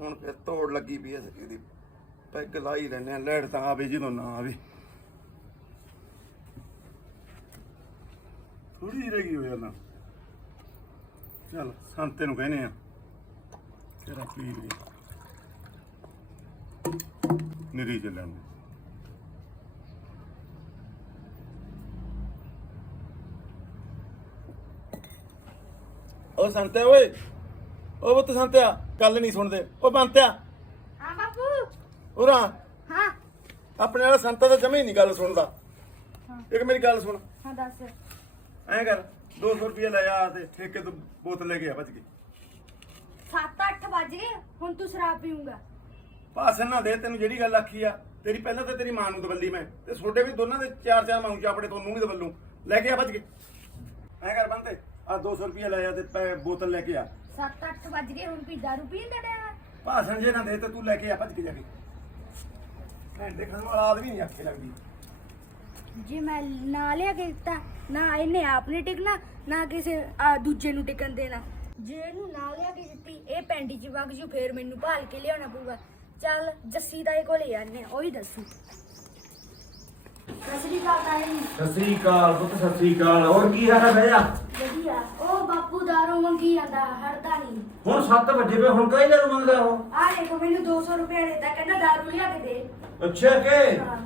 ਹੁਣ ਫਿਰ ਤੋੜ ਲੱਗੀ ਪਈ ਐ ਇਹਦੀ ਪੈਗ ਲਾਈ ਲੈਨੇ ਆ, ਲੈਟ ਤਾਂ ਆਵੇ ਜਦੋਂ ਨਾ ਆਵੇ। ਥੋੜੀ ਜਿਹੀ ਰਹਿ ਗਈ ਹੋ ਜਾਣਾ ਚੱਲ, ਸੰਤੇ ਨੂੰ ਕਹਿੰਦੇ ਆ। ਤੇਰਾ ਪੀ ਲਈ ਨਿਰੀ ਚੱਲਣ ਦੇ। ਓ ਸੰਤੇ ਓਏ। ਓ ਬੁੱਤ ਸੰਤਿਆ ਕੱਲ ਨਹੀਂ ਸੁਣਦੇ। ਓ ਬੰਤਿਆ। ਹਾਂ ਬਾਪੂ। ਉਰਾ। ਹਾਂ। ਆਪਣੇ ਵਾਲਾ ਸੰਤਾ ਤਾਂ ਜਮੇ ਹੀ ਨਹੀਂ ਗੱਲ ਸੁਣਦਾ। ਇੱਕ ਮੇਰੀ ਗੱਲ ਸੁਣ। ਹਾਂ ਦੱਸ। ਐਂ ਕਰ 200 ਰੁਪਏ ਲੈ ਆ ਤੇ ਠੇਕੇ ਤੋਂ ਬੋਤਲ ਲੈ ਕੇ ਆ ਭੱਜ ਕੇ। 7-8 ਵੱਜ ਗਏ ਹੁਣ ਤੂੰ ਸ਼ਰਾਬ ਪੀਊਂਗਾ। ਭਾਸ਼ਣ ਨਾ ਦੇ ਤੈਨੂੰ ਜਿਹੜੀ ਗੱਲ ਆਖੀ ਆ ਤੇਰੀ ਪਹਿਲਾਂ ਤਾਂ ਤੇਰੀ ਮਾਂ ਨੂੰ ਦਵੱਲੀ ਮੈਂ। ਤੇ ਛੋਡੇ ਵੀ ਦੋਨਾਂ ਦੇ ਚਾਰ ਚਾਰ ਮਾਂ ਚਾਪੜੇ ਤੁਹਾਨੂੰ ਵੀ ਦਵੱਲੂ ਲੈ ਕੇ ਆ ਭੱਜ ਕੇ। ਐਂ ਕਰ ਬੰਤੇ ਆ 200 ਰੁਪਏ ਲੈ ਆ ਤੇ ਬੋਤਲ ਲੈ ਕੇ ਆ। 7-8 ਵੱਜ ਗਏ ਹੁਣ ਵੀ ਦਾਰੂ ਪੀਣ ਦਾ ਟਾਈਮ ਹੈ ਭਾਸ਼ਣ ਜੇ ਨਾ ਦੇ ਤੇ ਤੂੰ ਲੈ ਕੇ ਆ ਭੱਜ ਕੇ ਜਾ ਕੇ। ਭੈਣ ਦੇਖਣ ਵਾਲਾ ਆਦਮੀ ਨਹੀਂ ਆਖੇ ਲੱਗਦੀ। ਜੇ ਮੈਂ ਨਾ ਲਿਆ ਕੇ ਦਿੱਤਾ ਨਾ ਇਹਨੇ ਆਪ ਨਹੀਂ ਟਿਕਣਾ ਨਾ ਕਿਸੇ ਆ, ਦੂਜੇ ਨੂੰ ਟਿਕਣ ਦੇਣਾ। ਜੇ ਇਹਨੂੰ ਨਾ ਲਿਆ ਕੇ ਦਿੱਤੀ ਇਹ ਪਿੰਡ 'ਚ ਵਗ ਜੂ ਫੇਰ ਮੈਨੂੰ ਭਾਲ ਕੇ ਲਿਆਉਣਾ ਪਊਗਾ। ਚੱਲ ਜੱਸੀ ਦਾ ਇਹ ਕੋਲੇ ਜਾਂਦੇ ਆ ਉਹੀ ਦੱਸੂ। ਸਸਰੀ ਕਾਲ ਤਾਈ। ਸਤਿ ਸ੍ਰੀ ਅਕਾਲ ਪੁੱਤ ਸਤਿ ਸ੍ਰੀ ਅਕਾਲ। ਹੋਰ ਕੀ ਹਾਲ ਹੈ ਭਈਆ? ਦਾਰੂ ਮੰਗੀ ਜਾਂਦਾ ਹੜਦਾ ਨਹੀਂ। ਹੁਣ 7 ਵਜੇ ਪਏ ਹੁਣ ਕਾਹਦਾ ਨੂੰ ਮੰਗਦਾ ਉਹ? ਆ ਦੇਖੋ ਮੈਨੂੰ 200 ਰੁਪਏ ਦਿੱਤਾ ਕਹਿੰਦਾ ਦਾਰੂ ਲਿਆ ਕੇ ਦੇ। ਅੱਛਾ ਕਿ? ਹਾਂ।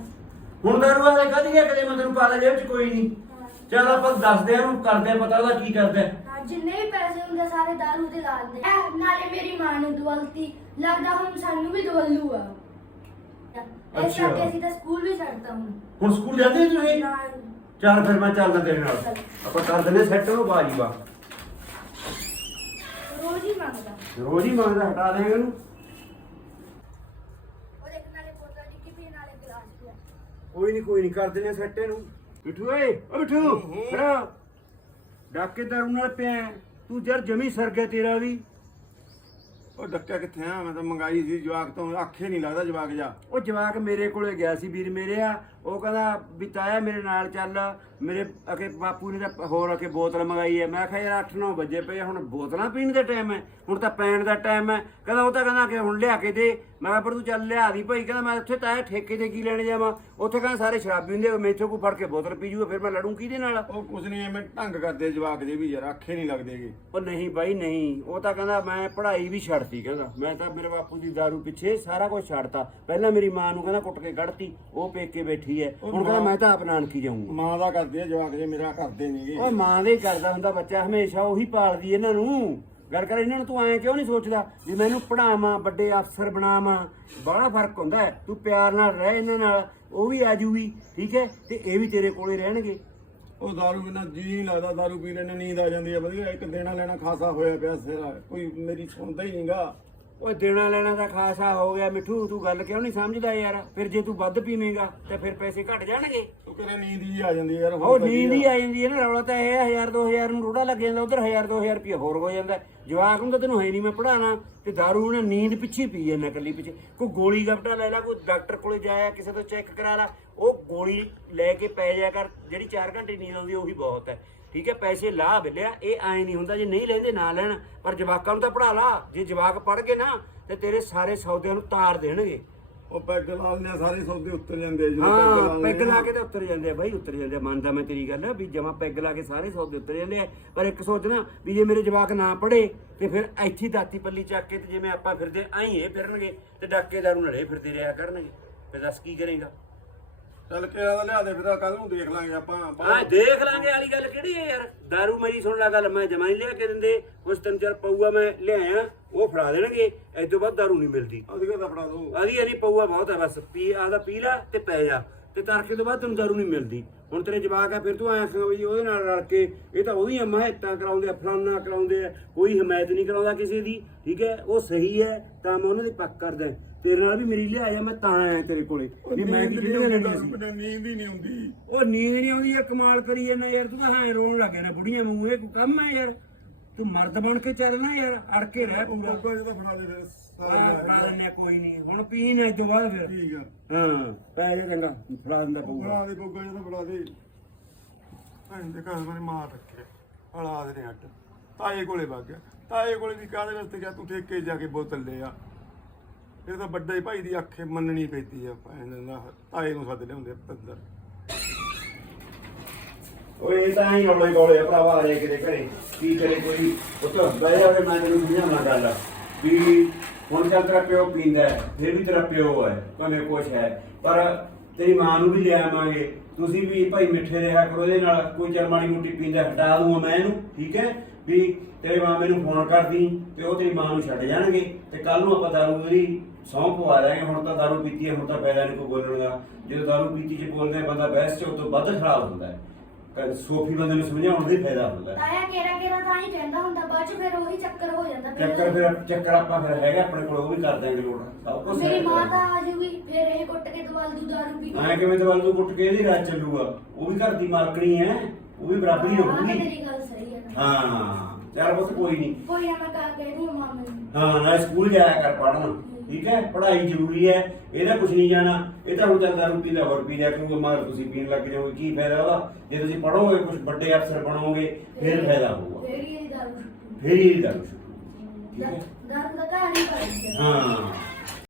ਹੁਣ ਦਾਰੂ ਵਾਲੇ ਕਦੀ ਗਿਆ ਕਦੇ ਮੈਂ ਤੈਨੂੰ ਪਾ ਲੈ ਜੇਬ ਚ ਕੋਈ ਨਹੀਂ। ਚੱਲ ਆਪਾਂ ਦੱਸਦੇ ਆ ਉਹਨੂੰ ਕਰਦੇ ਆ ਪਤਾ ਉਹਦਾ ਕੀ ਕਰਦਾ। ਹੈ। ਹਾਂ, ਜਿੰਨੇ ਵੀ ਪੈਸੇ ਹੁੰਦੇ ਸਾਰੇ ਦਾਰੂ ਤੇ ਲਾ ਦਿੰਦੇ ਐ, ਨਾਲੇ ਮੇਰੀ ਮਾਂ ਨੂੰ ਦਵਲਤੀ ਲੱਗਦਾ ਹੁਣ ਸਾਨੂੰ ਵੀ ਦਵਲੂ ਆ। ਇਸ ਅੱਛਾ। ਕਰਕੇ ਅਸੀਂ ਤਾਂ ਸਕੂਲ ਵੀ ਛੱਡਤਾ ਹੁਣ। ਹੁਣ ਸਕੂਲ ਜਾਂਦੇ ਹੋ ਤੁਸੀਂ? ਨਾ ਚੱਲ ਫਿਰ ਮੈਂ ਚੱਲਦਾ ਤੇਰੇ ਨਾਲ। ਆਪਾਂ ਕਰ ਦਿੰਦੇ ਸੈੱਟ ਨੂੰ ਬਾਜੀ ਰੋਜ਼ ਹੀ ਮੰਗਦਾ। ਰੋਜ਼ ਹੀ ਮੰਗਦਾ ਹਟਾ ਦੇਗਾ ਇਹਨੂੰ। ਉਹ ਦੇਖ ਨਾਲੇ ਬੋਤਲ ਦੀ ਪੀ ਨਾਲੇ ਗਲਾਸ ਪਿਆ। ਕੋਈ ਨਹੀਂ ਕੋਈ ਨਹੀਂ ਕਰ ਦਿੰਦੇ ਸੈੱਟ ਇਹਨੂੰ। ਬਿਠੂ ਓਏ ਓ ਬਿਠੂ ਖੜਾ। ਡਾਕੇ ਦਾਰੂ ਨਾਲ ਪਿਆ। ਤੂੰ ਜਰ ਜਮੀ ਸਰ ਗਿਆ ਤੇਰਾ ਵੀ। ਉਹ ਡੱਕਿਆ ਕਿੱਥੇ ਆ? ਮੈਂ ਤਾਂ ਮੰਗਾਈ ਸੀ ਜਵਾਕ ਤੋਂ ਆਖੇ ਨਹੀਂ ਲੱਗਦਾ ਜਵਾਕ ਜਾ। ਉਹ ਜਵਾਕ ਮੇਰੇ ਕੋਲੇ ਗਿਆ ਸੀ ਵੀਰ ਮੇਰੇ ਆ। ਉਹ ਕਹਿੰਦਾ ਵੀ ਤਾਇਆ ਮੇਰੇ ਨਾਲ ਚੱਲ। ਮੇਰੇ ਅਕੇ ਬਾਪੂ ਨੇ ਤਾਂ ਹੋਰ ਅਕੇ ਬੋਤਲ ਮੰਗਾਈ ਹੈ। ਮੈਂ ਕਿਹਾ ਯਾਰ 8-9 ਵਜੇ ਪਏ ਆ, ਹੁਣ ਬੋਤਲਾਂ ਪੀਣ ਦਾ ਟਾਈਮ ਹੈ। ਹੁਣ ਤਾਂ ਪੈਣ ਦਾ ਟਾਈਮ ਹੈ। ਕਹਿੰਦਾ ਉਹ ਤਾਂ ਕਹਿੰਦਾ ਕਿ ਹੁਣ ਲਿਆ ਕੇ ਦੇ। ਮੈਂ ਕਿਹਾ ਪਰ ਤੂੰ ਚੱਲ ਲਿਆ ਦੀ ਭਾਈ। ਕਹਿੰਦਾ ਮੈਂ ਉੱਥੇ ਤਾਇਆ ਠੇਕੇ ਤੇ ਕੀ ਲੈਣ ਜਾਵਾਂ? ਉੱਥੇ ਕਹਿੰਦਾ ਸਾਰੇ ਸ਼ਰਾਬੀ ਹੁੰਦੇ ਮੈਥੋਂ ਕੋਈ ਫੜ ਕੇ ਬੋਤਲ ਪੀ ਜੂਗਾ ਫਿਰ ਮੈਂ ਲੜੂੰ ਕਿਹਦੇ ਨਾਲ? ਉਹ ਕੁਛ ਨਹੀਂ ਐਵੇਂ ਢੰਗ ਕਰਦੇ ਜਵਾਕ ਜੇ ਵੀ ਯਾਰ ਆਖੇ ਨਹੀਂ ਲੱਗਦੇਗੇ। ਉਹ ਨਹੀਂ ਬਾਈ ਨਹੀਂ। ਉਹ ਤਾਂ ਕਹਿੰਦਾ ਮੈਂ ਪੜ੍ਹਾਈ ਵੀ ਛੱਡਤੀ ਕਹਿੰਦਾ? ਮੈਂ ਤਾਂ ਮੇਰੇ ਬਾਪੂ ਦੀ ਦਾਰੂ ਪਿੱਛੇ ਸਾਰਾ ਕੁਝ ਛੱਡਤਾ। ਪਹਿਲਾਂ ਮੇਰੀ ਮਾਂ ਨੂੰ ਕਹਿੰਦਾ ਕੁੱਟ ਕੇ ਕੱਢਤੀ ਉਹ ਪੇਕੇ ਬੈਠੀ ਹੈ। ਹੁਣ ਕਹਿੰਦਾ ਮੈਂ ਤਾਂ ਆਪ ਨਾਨਕੀ ਜਾਊਂਗਾ। ਮਾਂ ਦਾ ਕਰਦੇ ਆ ਜਵਾਕ ਜੇ ਮੇਰਾ ਕਰਦੇ ਨਹੀਂਗੇ ਉਹ ਮਾਂ ਦੇ ਹੀ ਕਰਦਾ ਹੁੰਦਾ ਬੱਚਾ ਹਮੇਸ਼ਾ ਉਹੀ ਪਾਲਦੀ ਇਹਨਾਂ ਨੂੰ। ਗੱਲ ਕਰ ਇਹਨਾਂ ਨੂੰ ਤੂੰ ਐਂ ਕਿਉਂ ਨਹੀਂ ਸੋਚਦਾ? ਵੀ ਮੈਨੂੰ ਪੜਾਵਾਂ ਵੱਡੇ ਅਫਸਰ ਬਣਾਵਾਂ ਬੜਾ ਫ਼ਰਕ ਹੁੰਦਾ ਹੈ। ਤੂੰ ਪਿਆਰ ਨਾਲ ਰਹਿ ਇਹਨਾਂ ਨਾਲ ਉਹ ਵੀ ਆਜੂਗੀ ਠੀਕ ਹੈ? ਤੇ ਇਹ ਵੀ ਤੇਰੇ ਕੋਲੇ ਰਹਿਣਗੇ। ਉਹ ਦਾਰੂ ਬਿਨਾ ਜੀ ਨਹੀਂ ਲੱਗਦਾ ਦਾਰੂ ਪੀ ਲੈਣੇ ਨੀਂਦ ਆ ਜਾਂਦੀ ਹੈ ਵਧੀਆ। ਇੱਕ ਦੇਣਾ ਲੈਣਾ ਖਾਸਾ ਹੋਇਆ ਪਿਆ ਸਿਰਾ। ਕੋਈ ਮੇਰੀ ਸੁਣਦਾ ਹੀ ਨਹੀਂਗਾ। ਉਹ ਦੇਣਾ ਲੈਣਾ ਦਾ ਖਾਸਾ ਹੋ ਗਿਆ। ਮਿੱਠੂ ਤੂੰ ਗੱਲ ਕਿਉਂ ਨਹੀਂ ਸਮਝਦਾ ਯਾਰ? ਫਿਰ ਜੇ ਤੂੰ ਵੱਧ ਪੀਵੇਂਗਾ ਤੇ ਫਿਰ ਪੈਸੇ ਘਟ ਜਾਣਗੇ। ਉਹ ਕਿਹੜਾ ਨੀਂਦ ਹੀ ਆ ਜਾਂਦੀ ਹੈ ਯਾਰ ਉਹ ਨੀਂਦ ਹੀ ਆ। ਜਾਂਦੀ ਹੈ ਨਾ ਰੌਲਾ ਤਾਂ ਇਹ 1000 2000 ਨੂੰ ਰੋੜਾ ਲੱਗ ਜਾਂਦਾ ਉਧਰ 1000 2000 ਰੁਪਏ ਹੋਰ ਹੋ ਜਾਂਦਾ। ਜਵਾਕ ਨੂੰ ਤਾਂ ਤੈਨੂੰ ਹੈ ਨਹੀਂ ਮੈਂ ਪੜਾਣਾ ਤੇ ਦਾਰੂ ਨੇ ਨੀਂਦ ਪਿੱਛੇ ਪੀ ਜਾਂਦਾ ਕੱਲੀ ਪਿੱਛੇ। ਕੋਈ ਗੋਲੀ ਗਪਟਾ ਲੈ ਲੈ ਕੋਈ ਡਾਕਟਰ ਕੋਲੇ ਜਾਇਆ ਕਿਸੇ ਤੋਂ ਚੈੱਕ ਕਰਾ ਲਾ ਉਹ ਗੋਲੀ ਲੈ ਕੇ ਪੈ ਜਾਇਆ ਕਰ ਜਿਹੜੀ 4 ਘੰਟੇ ਨੀਂਦ ਆਉਂਦੀ ਉਹੀ ਬਹੁਤ ਹੈ। ਠੀਕ ਹੈ ਪੈਸੇ ਲਾ ਬਿਲਿਆ ਇਹ ਐ ਨਹੀਂ ਹੁੰਦਾ ਜੇ ਨਹੀਂ ਲੈਂਦੇ ਨਾ ਲੈਣ ਪਰ ਜਵਾਕਾਂ ਨੂੰ ਤਾਂ ਪੜਾ ਲਾ। ਜੇ ਜਵਾਕ ਪੜ ਗਏ ਨਾ ਤੇ ਤੇਰੇ ਸਾਰੇ ਸੌਦਿਆਂ ਨੂੰ ਤਾਰ ਦੇਣਗੇ। ਉਹ ਪੈਗ ਲਾਲ ਨੇ ਸਾਰੇ ਸੌਦੇ ਉੱਤਰ ਜਾਂਦੇ ਆ ਜਦੋਂ ਹਾਂ ਲਾਲ ਪੈਗ। ਲਾ ਕੇ ਤਾਂ ਉੱਤਰ ਜਾਂਦੇ ਆ ਬਾਈ ਉੱਤਰ ਜਾਂਦੇ ਆ ਮੰਨਦਾ ਮੈਂ ਤੇਰੀ ਗੱਲ ਵੀ ਜਮਾ ਪੈਗ ਲਾ ਕੇ ਸਾਰੇ ਸੌਦੇ ਉੱਤਰ ਜਾਂਦੇ ਆ। ਪਰ ਇੱਕ ਸੋਚਣਾ ਵੀ ਜੇ ਮੇਰੇ ਜਵਾਕ ਨਾ ਪੜੇ ਤੇ ਫਿਰ ਇੱਥੇ ਦਾਤੀ ਪੱਲੀ ਚੱਕ ਕੇ ਤੇ ਜਿਵੇਂ ਆਪਾਂ ਫਿਰਦੇ ਆਈ ਇਹ ਫਿਰਨਗੇ ਤੇ ਡਾਕੇਦਾਰੂ ਨੜੇ ਫਿਰਦੇ ਰਿਹਾ ਕਰਨਗੇ। ਫਿਰ ਦੱਸ ਕੀ ਕਰੇਗਾ? ਚੱਲ ਕੇ ਆ ਲਿਆ ਦੇ ਫਿਰ ਕੱਲ ਨੂੰ ਦੇਖ ਲਾਂਗੇ ਆਪਾਂ ਹਾਂ ਦੇਖ ਲਾਂਗੇ ਵਾਲੀ ਗੱਲ ਕਿਹੜੀ ਹੈ ਯਾਰ दारू ਮੇਰੀ ਸੁਣ ਲੈ ਗੱਲ ਮੈਂ ਜਮਾ ਨਹੀਂ ਲਿਆ ਕੇ ਦਿੰਦੇ ਕੁਛ ਤਿੰਨ ਚਾਰ ਪਊਆ ਮੈਂ ਲਿਆਇਆ ਉਹ ਫੜਾ ਦੇਣਗੇ ਇਸ ਤੋਂ ਬਾਅਦ दारू ਨਹੀਂ ਮਿਲਦੀ ਅਧਿਕਾ ਤਾਂ ਫੜਾ ਦੋ ਆਦੀ ਨਹੀਂ ਪਊਆ ਬਹੁਤ ਹੈ ਬਸ ਪੀ ਆਦਾ ਪੀ ਲੈ ਤੇ ਪੈ ਜਾ ਤੇ ਤੜਕੇ ਤੋਂ ਬਾਅਦ ਤੈਨੂੰ ਦਾਰੂ ਨਹੀਂ ਮਿਲਦੀ। ਹੁਣ ਤੇਰੇ ਜਵਾਕ ਆ ਫਿਰ ਤੂੰ ਐਂ ਆਖਾਂ ਵੀ ਉਹਦੇ ਨਾਲ ਰਲ ਕੇ ਇਹ ਤਾਂ ਉਹਦੀਆਂ ਮਹੱਤਾਂ ਕਰਾਉਂਦੇ ਆ ਫਲਾਨਾ ਕਰਾਉਂਦੇ ਆ ਕੋਈ ਹਮਾਇਤ ਨਹੀਂ ਕਰਾਉਂਦਾ ਕਿਸੇ ਦੀ ਠੀਕ ਹੈ? ਉਹ ਸਹੀ ਹੈ ਤਾਂ ਮੈਂ ਉਹਨਾਂ ਦੀ ਪੱਕ ਕਰਦਾ। ਤੇਰੇ ਨਾਲ ਵੀ ਮੇਰੀ ਲਿਆਇਆ ਮੈਂ ਤਾਂ ਆਇਆ ਤੇਰੇ ਕੋਲੇ ਵੀ ਮੈਂ ਕੀ ਕਿਹਨੇ ਲੈਣੀ ਸੀ। ਨੀਂਦ ਹੀ ਨਹੀਂ ਆਉਂਦੀ। ਉਹ ਨੀਂਦ ਨਹੀਂ ਆਉਂਦੀ ਯਾਰ ਕਮਾਲ ਕਰੀ ਜਾਂਦਾ ਯਾਰ ਤੂੰ ਤਾਂ ਹਾਂ ਰੋਣ ਲੱਗ ਗਿਆ ਨਾ ਬੁੜੀਆਂ ਵਾਂਗੂ ਇਹ ਕੋਈ ਕੰਮ ਹੈ ਯਾਰ? ਤੂੰ ਮਰਦ ਬਣ ਕੇ ਚੱਲਣਾ ਯਾਰ ਅੜ ਕੇ ਰਹਿ ਪੂਰਾ। ਕੋਕਾ ਜਿਹਾ ਫੜਾ ਦੇ ਫਿਰ ਹਾਂ ਸਾਰਾ ਫੜਾ ਕੋਈ ਨਹੀਂ ਹੁਣ ਪੀਣ ਇਸ ਤੋਂ ਬਾਅਦ ਫਿਰ? ਠੀਕ ਆ। ਹਾਂ ਪੈ ਜਾ ਚੰਗਾ ਫੜਾ ਦਿੰਦਾ ਪਊਗਾ। ਬਣਾ ਦੇ ਕੋਕਾ ਜਿਹਾ ਫੜਾ ਦੇ। ਭੈਣ ਦੇ ਘਰ ਮਾਰ ਰੱਖਿਆ। ਹਲਾ ਦੇ ਨੇ ਅੱਡ। ਤਾਏ ਕੋਲੇ ਵਗ ਗਿਆ। ਤਾਏ ਕੋਲੇ ਵੀ ਕਾਹਦੇ ਵਾਸਤੇ ਗਿਆ? ਤੂੰ ਠੇਕੇ ਜਾ ਕੇ ਬੋਤਲ ਲੈ ਆ। ਇਹ ਤਾਂ ਵੱਡੇ ਭਾਈ ਦੀ ਅੱਖੇ ਮੰਨਣੀ ਪੈਂਦੀ ਆ। ਭੈਣ ਦਾ ਤਾਏ ਨੂੰ ਸੱਦ ਲਿਆਉਂਦੇ ਓਏ ਇਹ ਤਾਂ ਹੀ ਰੌਲੇ ਗੋਲੇ ਭਰਾਵਾ ਆ ਜਾਏ ਕਿਤੇ ਘਰੇ। ਕੀ ਕਰੇ ਕੋਈ ਉਹ ਤਾਂ ਬਹਿ ਜਾਵੇ ਮੈਂ ਤੈਨੂੰ ਸਮਝਾਉਣਾ ਗੱਲ। ਵੀ ਹੁਣ ਚੱਲ ਤੇਰਾ ਪਿਓ ਪੀਂਦਾ ਹੈ, ਫਿਰ ਵੀ ਤੇਰਾ ਪਿਓ ਹੈ ਭਾਵੇਂ ਕੁਛ ਹੈ। ਪਰ ਤੇਰੀ ਮਾਂ ਨੂੰ ਵੀ ਲੈ ਆਵਾਂਗੇ। ਤੁਸੀਂ ਵੀ ਭਾਈ ਮਿੱਠੇ ਰਿਹਾ ਕਰੋ ਇਹਦੇ ਨਾਲ। ਕੋਈ ਚਲ ਮਾੜੀ ਮੋਟੀ ਪੀਂਦਾ ਹਟਾ ਦੂੰਗਾ ਮੈਂ ਇਹਨੂੰ ਠੀਕ ਹੈ? ਵੀ ਤੇਰੇ ਮਾਂ ਮੈਨੂੰ ਫੋਨ ਕਰਦੀ ਤੇ ਉਹ ਤੇਰੀ ਮਾਂ ਨੂੰ ਛੱਡ ਜਾਣਗੇ। ਤੇ ਕੱਲ ਨੂੰ ਆਪਾਂ ਦਾਰੂ ਦੀ ਸੌਂ ਪਵਾ ਦਾਂਗੇ ਹੁਣ ਤਾਂ ਦਾਰੂ ਪੀਤੀ ਹੈ ਹੁਣ ਤਾਂ ਫਾਇਦਾ ਨਹੀਂ ਕੋਈ ਬੋਲਣ ਦਾ। ਜਦੋਂ ਦਾਰੂ ਪੀਤੀ ਚ ਬੋਲਦੇ ਆ, ਬੰਦਾ ਬਹਿਸ ਚ ਉਹ ਤੋਂ ਵੱਧ ਖਰਾਬ ਹੁੰਦਾ ਹੈ। ਕਦੇ ਸੋਫੀ ਬੰਦੇ ਨੂੰ ਸਮਝਾਉਣ ਦਾ ਹੀ ਫਾਇਦਾ ਹੁੰਦਾ। ਹੈ ਤਾਇਆ ਕੇਰਾ ਕੇਰਾ ਤਾਂ ਹੀ ਕਹਿੰਦਾ ਹੁੰਦਾ ਬਾਅਦ ਚ ਫਿਰ ਉਹੀ ਚੱਕਰ ਹੋ ਜਾਂਦਾ ਫਿਰ। ਚੱਕਰ ਫਿਰ ਚੱਕਰ ਆਪਾਂ ਫਿਰ ਹੈਗਾ ਆਪਣੇ ਕੋਲ ਉਹ ਵੀ ਕਰ ਦਾਂਗੇ ਲੋੜ। ਸਭ ਕੁਝ ਮੇਰੀ ਮਾਂ ਤਾਂ ਆ ਜਾਊਗੀ ਫਿਰ ਇਹ ਕੁੱਟ ਕੇ ਦਵਾਲ ਦੂ ਦਾਰੂ ਪੀ ਮੈਂ ਕਿਵੇਂ ਦਵਾਲ ਕੁੱਟ ਕੇ ਇਹਦੀ ਰਾਜ ਚੱਲੂਗਾ ਉਹ ਵੀ ਘਰ ਦੀ ਮਾਲਕਣੀ ਹੈ ਉਹ ਵੀ ਬਰਾਬਰੀ ਹਾਂ, ਰਹੂਗੀ ਤੇਰੀ ਗੱਲ ਸਹੀ ਹੈ ਹਾਂ ਚਾਰ ਬਹੁਤ ਕੋਈ ਨਹੀਂ ਕੋਈ ਨਾ ਮੈਂ ਕਾ ਕਹਿ ਦੂੰ ਮਾਮੇ ਨੂੰ। ਹਾਂ ਨਾ ਸਕੂਲ ਜਾਇਆ ਕਰ ਪੜ੍ਹਨ। ਠੀਕ ਹੈ? ਪੜ੍ਹਾਈ ਜ਼ਰੂਰੀ ਹੈ। ਇਹਦਾ ਕੁਝ ਨਹੀਂ ਜਾਣਾ। ਇਹ ਤਾਂ ਹੁਣ ਚੱਲਦਾ ਰੂਪੀ ਦਾ ਹੋਰ ਪੀ ਲਿਆ ਕਰੂਗਾ। ਮਗਰ ਤੁਸੀਂ ਪੀਣ ਲੱਗ ਜਾਓਗੇ। ਕੀ ਫਾਇਦਾ ਉਹਦਾ? ਜੇ ਤੁਸੀਂ ਪੜੋਗੇ ਕੁਝ ਵੱਡੇ ਅਫਸਰ ਬਣੋਗੇ ਫਿਰ ਫਾਇਦਾ ਹੋਊਗਾ। ਫਿਰ ਇਹ ਦਾਰੂ ਫਿਰ ਹੀ ਦਾਰੂ ਠੀਕ ਹੈ? ਦਾਰੂ ਦਾ ਕਹਾਣੀ ਪੜਦੀ ਹਾਂ।